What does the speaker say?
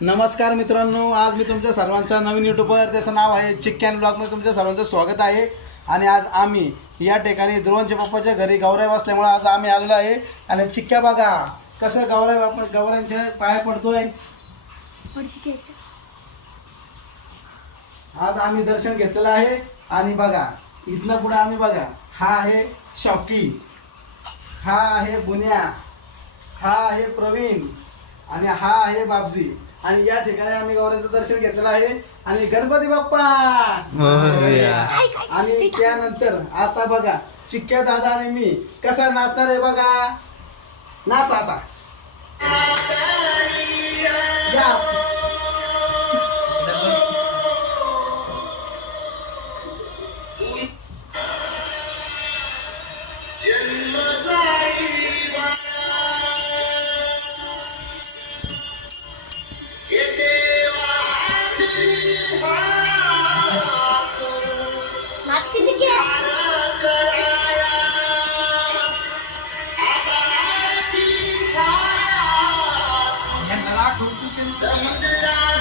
नमस्कार मित्रांनो, आज मी तुमच्या सर्वांचं नवीन यूट्यूबर त्याचं नाव आहे चिक्क्यान ब्लॉगमध्ये तुमच्या सर्वांचं स्वागत आहे. आणि आज आम्ही या ठिकाणी ध्रुवंच्या पप्पाच्या घरी गौराई बसल्यामुळे आज आम्ही आलेलो आहे. आणि चिक्क्या बघा कसं गौराईच्या पाया पडतोय. आज आम्ही दर्शन घेतलेलं आहे. आणि बघा इथनं पुढे आम्ही बघा हा आहे शौकी, हा आहे बुन्या, हा आहे प्रवीण आणि हा आहे बापजी. आणि या ठिकाणी आम्ही गौराईचं दर्शन घेतलेलं आहे. आणि गणपती बाप्पा. आणि त्यानंतर आता बघा चिक्क्या दादा आणि मी कसा नाचणार आहे बघा. नाच आता या. नाच किसी के समुद्रा